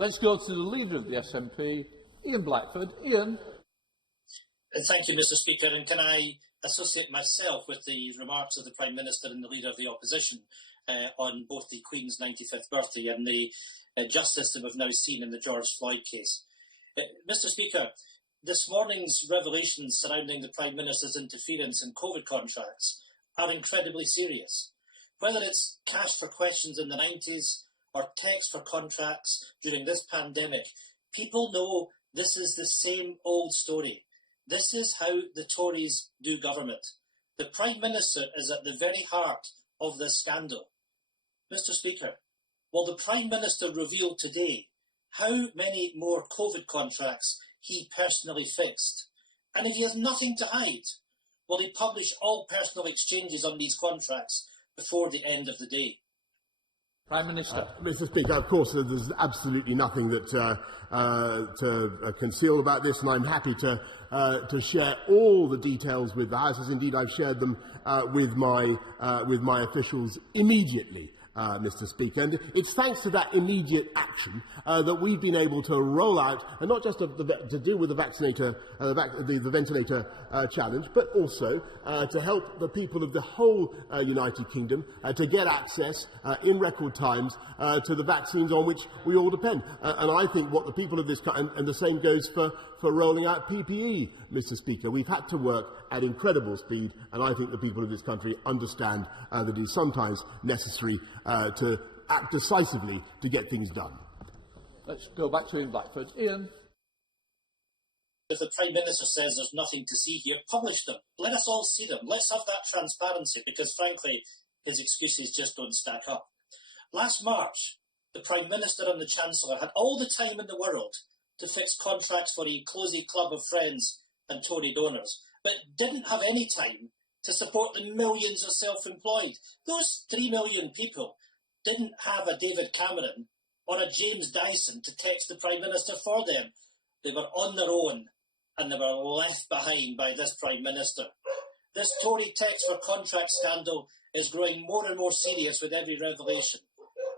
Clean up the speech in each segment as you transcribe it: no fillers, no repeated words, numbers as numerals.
Let's go to the Leader of the SNP, Ian Blackford. Ian. Thank you, Mr Speaker. And can I associate myself with the remarks of the Prime Minister and the Leader of the Opposition on both the Queen's 95th birthday and the justice that we've now seen in the George Floyd case. Mr Speaker, this morning's revelations surrounding the Prime Minister's interference in COVID contracts are incredibly serious. Whether it's cash for questions in the 90s or text for contracts during this pandemic, people know this is the same old story. This is how the Tories do government. The Prime Minister is at the very heart of this scandal. Mr Speaker, will the Prime Minister reveal today how many more COVID contracts he personally fixed? And if he has nothing to hide, will he publish all personal exchanges on these contracts before the end of the day? Prime Minister. Mr Speaker, of course there's absolutely nothing to conceal about this, and I'm happy to share all the details with the House, as indeed I've shared them with my officials immediately. Mr Speaker, and it's thanks to that immediate action that we've been able to roll out, and not just to deal with the ventilator challenge, but also to help the people of the whole United Kingdom to get access in record times to the vaccines on which we all depend. And I think what the people of this country, and the same goes for rolling out PPE, Mr Speaker. We've had to work at incredible speed, and I think the people of this country understand that it is sometimes necessary to act decisively to get things done. Let's go back to Ian Blackford. Ian. If the Prime Minister says there's nothing to see here, publish them. Let us all see them. Let's have that transparency, because frankly, his excuses just don't stack up. Last March, the Prime Minister and the Chancellor had all the time in the world to fix contracts for a cosy club of friends and Tory donors, but didn't have any time to support the millions of self-employed. Those 3 million people didn't have a David Cameron or a James Dyson to text the Prime Minister for them. They were on their own, and they were left behind by this Prime Minister. This Tory text for contract scandal is growing more and more serious with every revelation.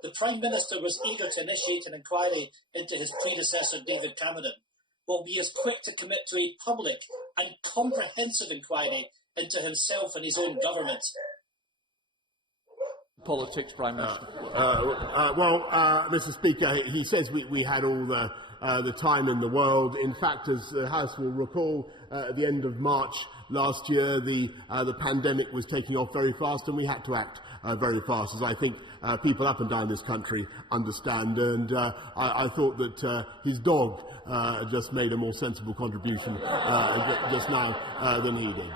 The Prime Minister was eager to initiate an inquiry into his predecessor, David Cameron. Will be as quick to commit to a public and comprehensive inquiry into himself and his own government. Politics, Prime Minister. Mr Speaker, he says we had all the time in the world. In fact, as the House will recall, at the end of March last year, the pandemic was taking off very fast, and we had to act very fast, as I think people up and down this country understand. And I thought that his dog just made a more sensible contribution just now than he did.